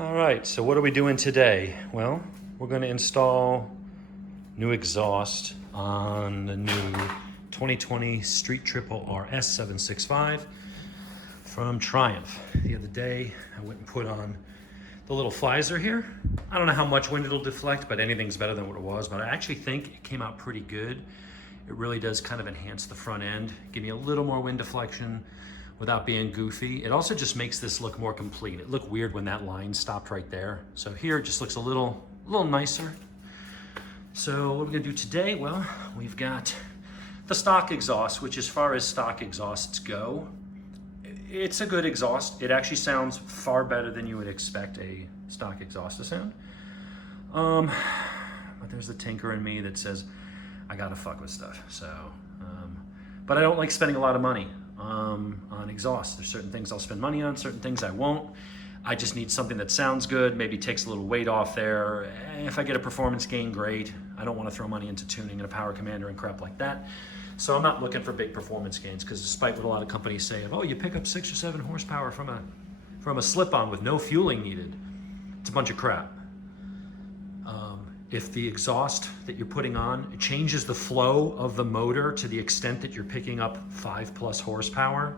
All right, so what are we doing today? Well, we're going to install new exhaust on the new 2020 Street Triple RS 765 from Triumph. The other day, I went and put on the little Pfizer here. I don't know how much wind it'll deflect, but anything's better than what it was, but I actually think it came out pretty good. It really does kind of enhance the front end, give me a little more wind deflection without being goofy. It also just makes this look more complete. It looked weird when that line stopped right there. So here it just looks a little nicer. So what are we gonna do today? Well, we've got the stock exhaust, which as far as stock exhausts go, it's a good exhaust. It actually sounds far better than you would expect a stock exhaust to sound. But there's the tinker in me that says, I gotta fuck with stuff. So, but I don't like spending a lot of money on exhaust. There's certain things I'll spend money on, certain things I won't. I just need something that sounds good, maybe takes a little weight off there. If I get a performance gain, great. I don't want to throw money into tuning and a power commander and crap like that. So I'm not looking for big performance gains, because despite what a lot of companies say of, oh, you pick up 6 or 7 horsepower from a slip-on with no fueling needed, it's a bunch of crap. If the exhaust that you're putting on changes the flow of the motor to the extent that you're picking up 5+ horsepower,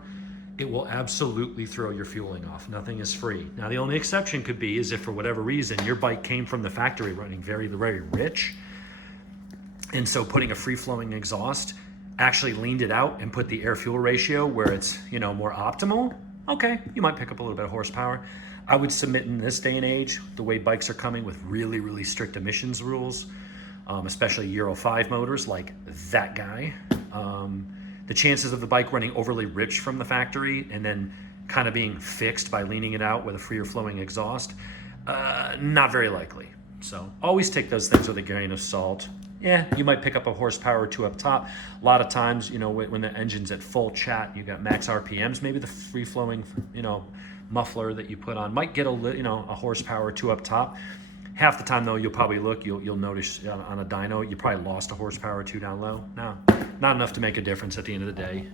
it will absolutely throw your fueling off. Nothing is free. Now, the only exception could be is if for whatever reason your bike came from the factory running very, very rich, and so putting a free-flowing exhaust actually leaned it out and put the air-fuel ratio where it's, more optimal, okay, you might pick up a little bit of horsepower. I would submit in this day and age, the way bikes are coming with really, really strict emissions rules, especially Euro 5 motors like that guy, the chances of the bike running overly rich from the factory and then kind of being fixed by leaning it out with a freer flowing exhaust, not very likely. So always take those things with a grain of salt. Yeah, you might pick up a horsepower or 2 up top. A lot of times, when the engine's at full chat, you got max RPMs, maybe the free flowing, muffler that you put on might get a horsepower or 2 up top. Half the time though, you'll probably look, you'll notice on a dyno, you probably lost a horsepower or 2 down low. No, not enough to make a difference at the end of the day.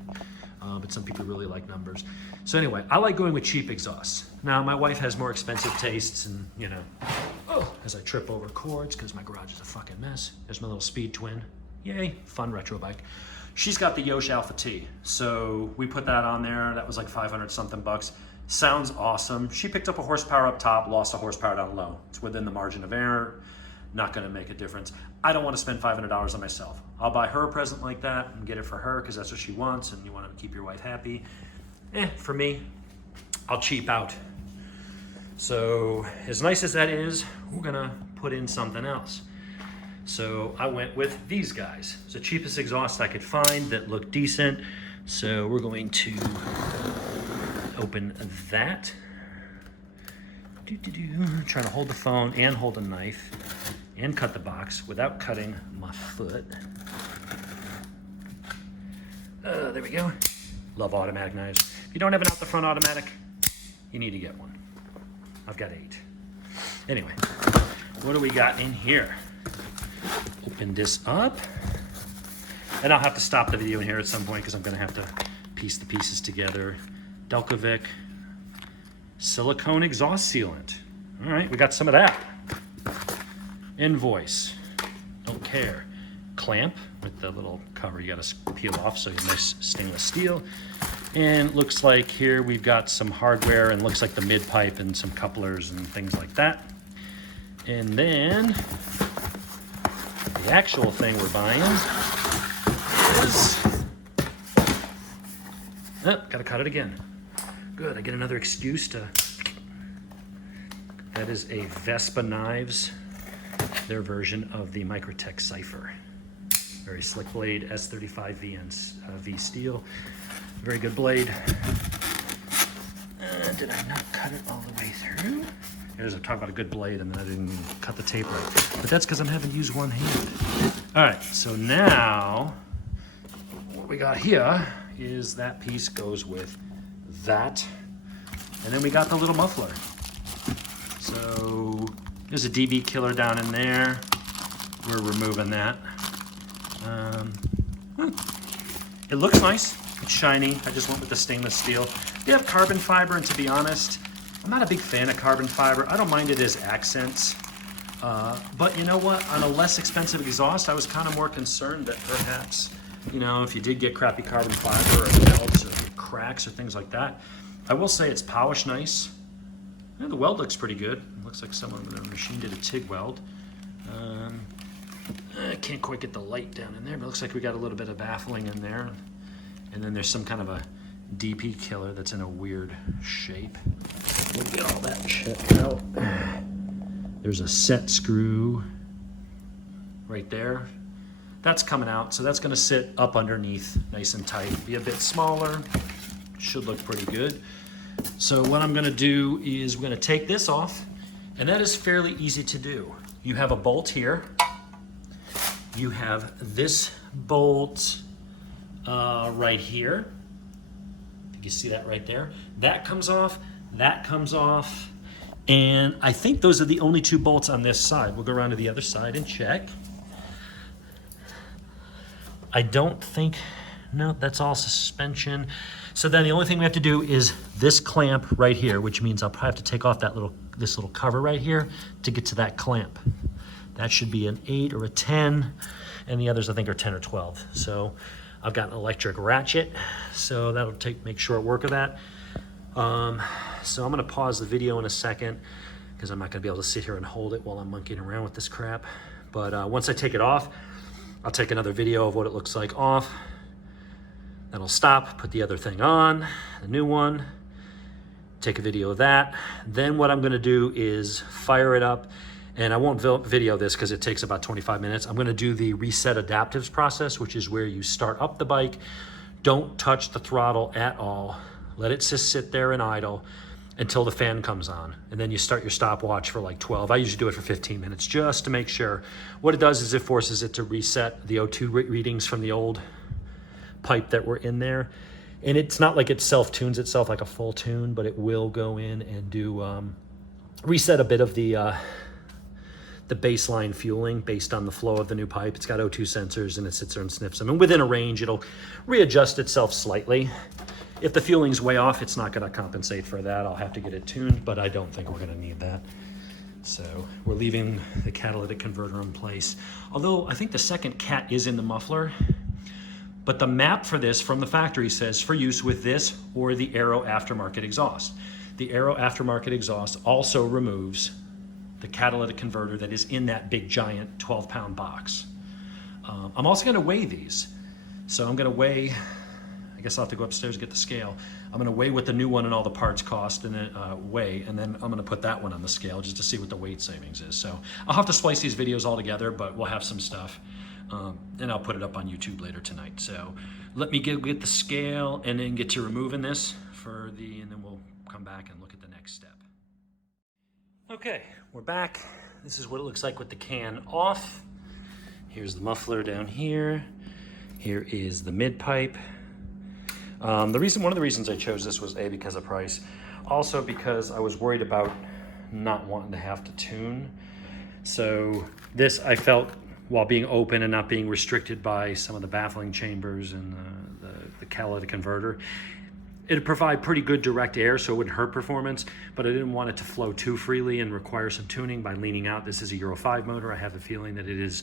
But some people really like numbers. So anyway, I like going with cheap exhausts. Now my wife has more expensive tastes, and as I trip over cords because my garage is a fucking mess. There's my little Speed Twin. Yay, fun retro bike. She's got the Yosh Alpha T. So we put that on there. That was like 500 something bucks. Sounds awesome. She picked up a horsepower up top, lost a horsepower down low. It's within the margin of error. Not gonna make a difference. I don't want to spend $500 on myself. I'll buy her a present like that and get it for her because that's what she wants, and you want to keep your wife happy. For me, I'll cheap out. So as nice as that is, we're gonna put in something else. So I went with these guys. It's the cheapest exhaust I could find that looked decent. So we're going to open that. Trying to hold the phone and hold a knife and cut the box without cutting my foot. There we go. Love automatic knives. If you don't have an out the front automatic, you need to get one. I've got 8. Anyway, what do we got in here? Open this up. And I'll have to stop the video in here at some point because I'm gonna have to piece the pieces together. Delkevic silicone exhaust sealant. All right, we got some of that. Invoice, don't care. Clamp with the little cover you gotta peel off, so you nice stainless steel. And looks like here we've got some hardware and looks like the mid pipe and some couplers and things like that. And then the actual thing we're buying is, gotta cut it again. Good, I get another excuse to, that is a Vespa Knives, their version of the Microtech Cypher. Very slick blade, S35V and V steel. Very good blade. Did I not cut it all the way through? Here's a talk about a good blade and then I didn't cut the tape right. But that's because I'm having to use one hand. All right, so now what we got here is that piece goes with that. And then we got the little muffler. So there's a dB killer down in there. We're removing that. It looks nice. It's shiny. I just went with the stainless steel. They have carbon fiber, and to be honest, I'm not a big fan of carbon fiber. I don't mind it as accents. But you know what? On a less expensive exhaust, I was kind of more concerned that perhaps, you know, if you did get crappy carbon fiber or welds or cracks or things like that. I will say it's polished nice. Yeah, the weld looks pretty good. It looks like someone with a machine did a TIG weld. I can't quite get the light down in there, but it looks like we got a little bit of baffling in there. And then there's some kind of a DP killer that's in a weird shape. We'll get all that shit out. There's a set screw right there. That's coming out, so that's gonna sit up underneath nice and tight. Be a bit smaller, should look pretty good. So what I'm gonna do is we're gonna take this off, and that is fairly easy to do. You have a bolt here. You have this bolt right here. You see that right there? That comes off, and I think those are the only two bolts on this side. We'll go around to the other side and check. I don't think, no, that's all suspension. So then the only thing we have to do is this clamp right here, which means I'll probably have to take off that this little cover right here to get to that clamp. That should be an 8 or a 10, and the others I think are 10 or 12. So I've got an electric ratchet, so that'll make short work of that. So I'm gonna pause the video in a second because I'm not gonna be able to sit here and hold it while I'm monkeying around with this crap. But once I take it off, I'll take another video of what it looks like off. Then I'll stop, put the other thing on, the new one, take a video of that. Then what I'm gonna do is fire it up, and I won't video this because it takes about 25 minutes. I'm gonna do the reset adaptives process, which is where you start up the bike, don't touch the throttle at all, let it just sit there and idle until the fan comes on. And then you start your stopwatch for like 12. I usually do it for 15 minutes just to make sure. What it does is it forces it to reset the O2 readings from the old pipe that were in there. And it's not like it self-tunes itself like a full tune, but it will go in and do reset a bit of the baseline fueling based on the flow of the new pipe. It's got O2 sensors and it sits there and sniffs them. And within a range, it'll readjust itself slightly. If the fueling's way off, it's not gonna compensate for that. I'll have to get it tuned, but I don't think we're gonna need that. So we're leaving the catalytic converter in place. Although I think the second cat is in the muffler, but the map for this from the factory says for use with this or the Aero aftermarket exhaust. The Aero aftermarket exhaust also removes the catalytic converter that is in that big giant 12-pound box. I'm also gonna weigh these. So I'm gonna weigh, I guess I'll have to go upstairs and get the scale. I'm gonna weigh what the new one and all the parts cost and then weigh, and then I'm gonna put that one on the scale just to see what the weight savings is. So I'll have to splice these videos all together, but we'll have some stuff. And I'll put it up on YouTube later tonight. So let me get the scale and then get to removing this and then we'll come back and look at the next step. Okay, we're back. This is what it looks like with the can off. Here's the muffler down here. Here is the mid pipe. One of the reasons I chose this was A, because of price. Also because I was worried about not wanting to have to tune. So this I felt, while being open and not being restricted by some of the baffling chambers and the catalytic converter, it'd provide pretty good direct air, so it wouldn't hurt performance, but I didn't want it to flow too freely and require some tuning by leaning out. This is a Euro 5 motor. I have the feeling that it is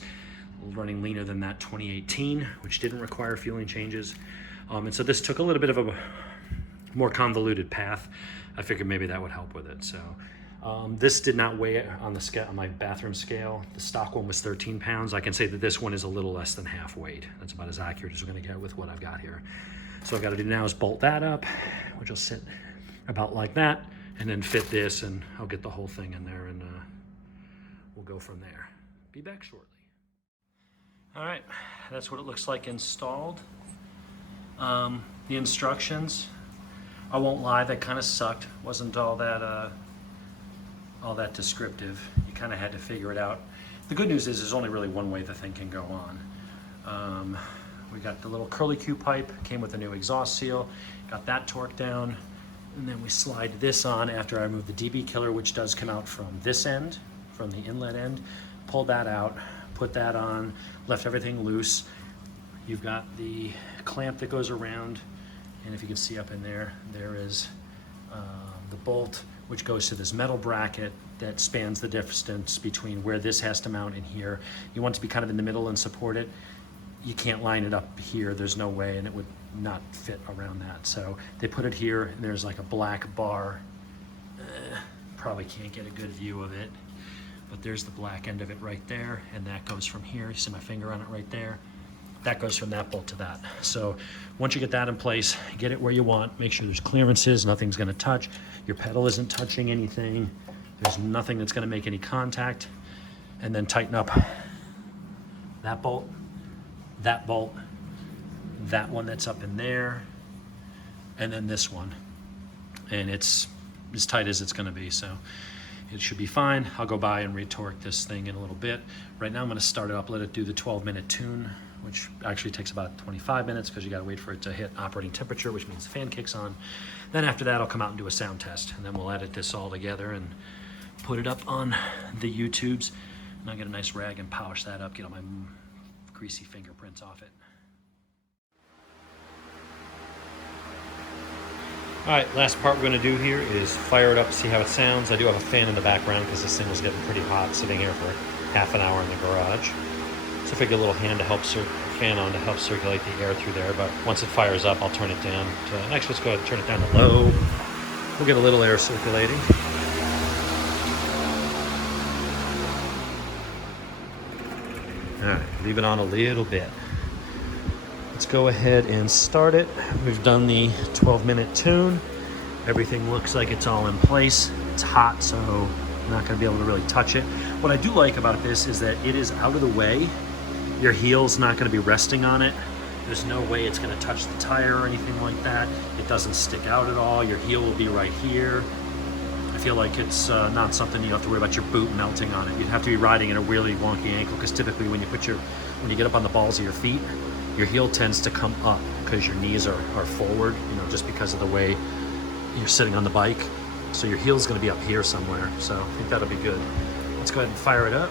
running leaner than that 2018, which didn't require fueling changes. And so this took a little bit of a more convoluted path. I figured maybe that would help with it. So this did not weigh on the scale, on my bathroom scale. The stock one was 13 pounds. I can say that this one is a little less than half weight. That's about as accurate as we're gonna get with what I've got here. So what I've got to do now is bolt that up, which will sit about like that, and then fit this, and I'll get the whole thing in there, and we'll go from there. Be back shortly. All right, that's what it looks like installed. The instructions, I won't lie, that kind of sucked. Wasn't all that descriptive. You kind of had to figure it out. The good news is there's only really one way the thing can go on. We got the little curly Q pipe, came with a new exhaust seal, got that torqued down, and then we slide this on after I remove the DB killer, which does come out from this end, from the inlet end. Pull that out, put that on, left everything loose. You've got the clamp that goes around, and if you can see up in there, there is the bolt, which goes to this metal bracket that spans the distance between where this has to mount and here. You want it to be kind of in the middle and support it. You can't line it up here, there's no way, and it would not fit around that. So they put it here, and there's like a black bar. Probably can't get a good view of it, but there's the black end of it right there, and that goes from here. You see my finger on it right there? That goes from that bolt to that. So once you get that in place, get it where you want, make sure there's clearances, nothing's gonna touch, your pedal isn't touching anything, there's nothing that's gonna make any contact, and then tighten up that bolt, that one that's up in there, and then this one. And it's as tight as it's gonna be, so it should be fine. I'll go by and retorque this thing in a little bit. Right now I'm gonna start it up, let it do the 12-minute tune, which actually takes about 25 minutes because you gotta wait for it to hit operating temperature, which means the fan kicks on. Then after that, I'll come out and do a sound test, and then we'll edit this all together and put it up on the YouTubes. And I'll get a nice rag and polish that up, get all my greasy fingerprints off it. All right, last part we're gonna do here is fire it up, see how it sounds. I do have a fan in the background because this thing was getting pretty hot sitting here for half an hour in the garage. So if I get a little hand to help fan on to help circulate the air through there, but once it fires up, I'll turn it down to, actually let's go ahead and turn it down to low. We'll get a little air circulating. All right, leave it on a little bit. Let's go ahead and start it. We've done the 12-minute tune. Everything looks like it's all in place. It's hot, so I'm not gonna be able to really touch it. What I do like about this is that it is out of the way. Your heel's not gonna be resting on it. There's no way it's gonna touch the tire or anything like that. It doesn't stick out at all. Your heel will be right here. I feel like it's not something you have to worry about your boot melting on it. You'd have to be riding in a really wonky ankle, because typically when you get up on the balls of your feet, your heel tends to come up because your knees are forward, just because of the way you're sitting on the bike. So your heel's gonna be up here somewhere. So I think that'll be good. Let's go ahead and fire it up.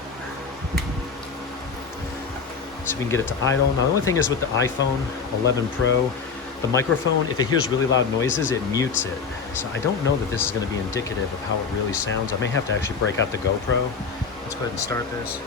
So we can get it to idle. Now the only thing is with the iPhone 11 Pro, the microphone, if it hears really loud noises, it mutes it. So I don't know that this is gonna be indicative of how it really sounds. I may have to actually break out the GoPro. Let's go ahead and start this.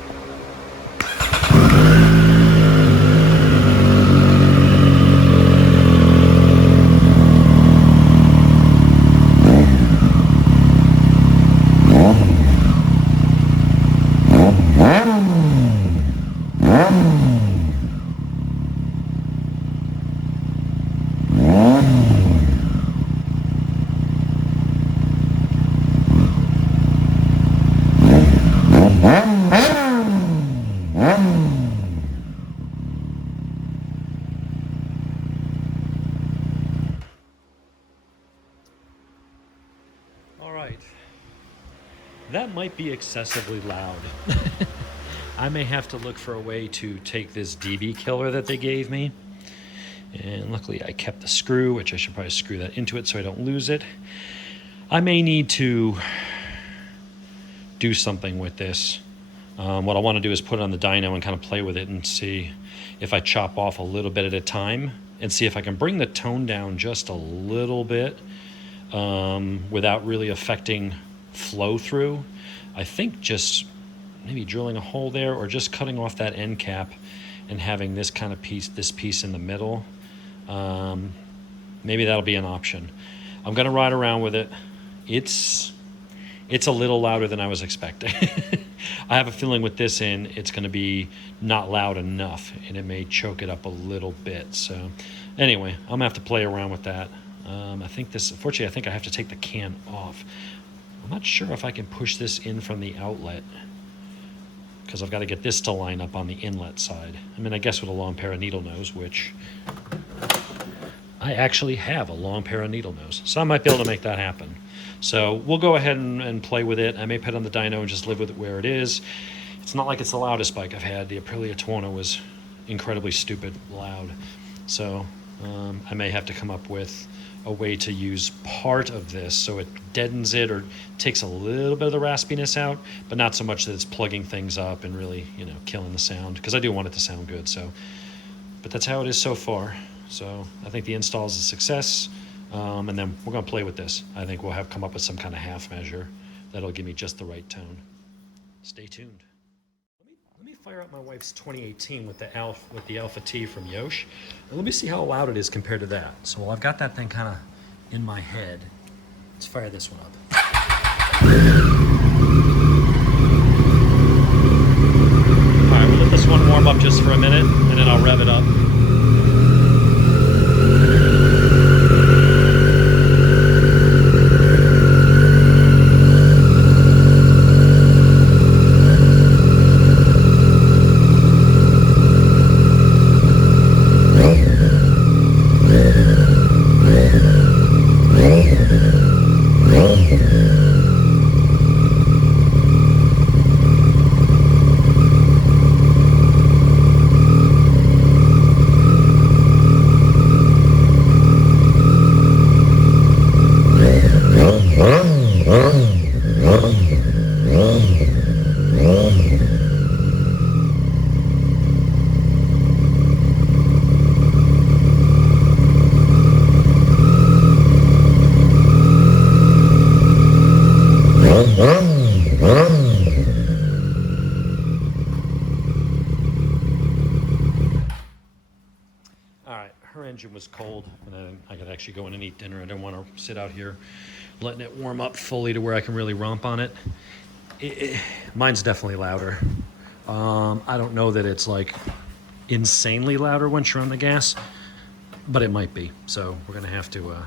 That might be excessively loud. I may have to look for a way to take this dB killer that they gave me. And luckily I kept the screw, which I should probably screw that into it so I don't lose it. I may need to do something with this. What I want to do is put it on the dyno and kind of play with it and see if I chop off a little bit at a time and see if I can bring the tone down just a little bit without really affecting flow through. I think just maybe drilling a hole there or just cutting off that end cap and having this kind of piece, this piece in the middle. Maybe that'll be an option. I'm gonna ride around with it. It's a little louder than I was expecting. I have a feeling with this in, it's gonna be not loud enough and it may choke it up a little bit. So anyway, I'm gonna have to play around with that. Unfortunately, I think I have to take the can off. I'm not sure if I can push this in from the outlet because I've got to get this to line up on the inlet side. I mean, I guess with a long pair of needle nose, which I actually have a long pair of needle nose, so I might be able to make that happen. So we'll go ahead and play with it. I may put it on the dyno and just live with it where it is. It's not like it's the loudest bike I've had. The Aprilia Tuono was incredibly stupid loud. So I may have to come up with a way to use part of this so it deadens it or takes a little bit of the raspiness out, but not so much that it's plugging things up and really, killing the sound, because I do want it to sound good. So, but that's how it is so far. So I think the install is a success. And then we're gonna play with this. I think we'll have come up with some kind of half measure that'll give me just the right tone. Stay tuned. Let me fire up my wife's 2018 with the Alpha T from Yosh. And let me see how loud it is compared to that. So while I've got that thing kind of in my head, let's fire this one up. All right, we'll let this one warm up just for a minute, and then I'll rev it up. Engine was cold, and then I could actually go in and eat dinner. I didn't want to sit out here letting it warm up fully to where I can really romp on it. Mine's definitely louder. I don't know that it's like insanely louder once you're on the gas, but it might be. So we're gonna have to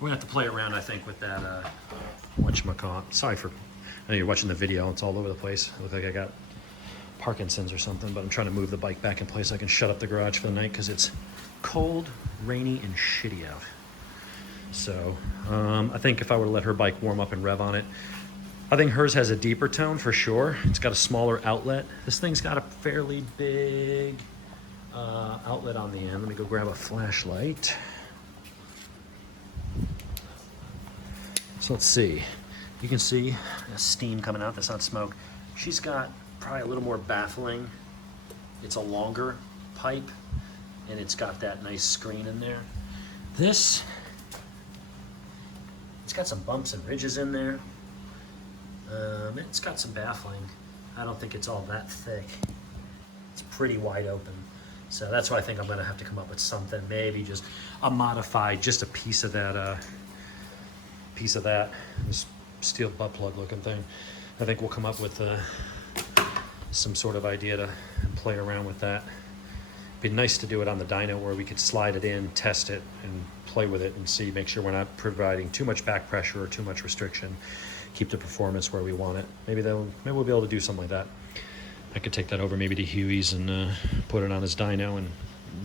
play around, I think, with that whatchamacallit. Sorry for, I know you're watching the video, it's all over the place. I look like I got Parkinson's or something, but I'm trying to move the bike back in place so I can shut up the garage for the night because it's cold, rainy, and shitty out. So I think if I were to let her bike warm up and rev on it, I think hers has a deeper tone for sure. It's got a smaller outlet. This thing's got a fairly big outlet on the end. Let me go grab a flashlight. So let's see. You can see the steam coming out. That's not smoke. She's got probably a little more baffling. It's a longer pipe, and it's got that nice screen in there. This, it's got some bumps and ridges in there. It's got some baffling. I don't think it's all that thick. It's pretty wide open. So that's why I think I'm gonna have to come up with something, maybe just a modified, just a piece of that, this steel butt plug looking thing. I think we'll come up with some sort of idea to play around with that. It'd be nice to do it on the dyno where we could slide it in, test it, and play with it and see, make sure we're not providing too much back pressure or too much restriction. Keep the performance where we want it. Maybe we'll be able to do something like that. I could take that over maybe to Huey's and put it on his dyno and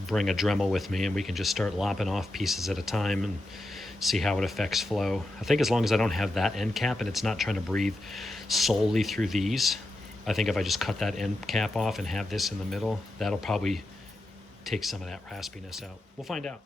bring a Dremel with me, and we can just start lopping off pieces at a time and see how it affects flow. I think as long as I don't have that end cap and it's not trying to breathe solely through these, I think if I just cut that end cap off and have this in the middle, that'll probably take some of that raspiness out. We'll find out.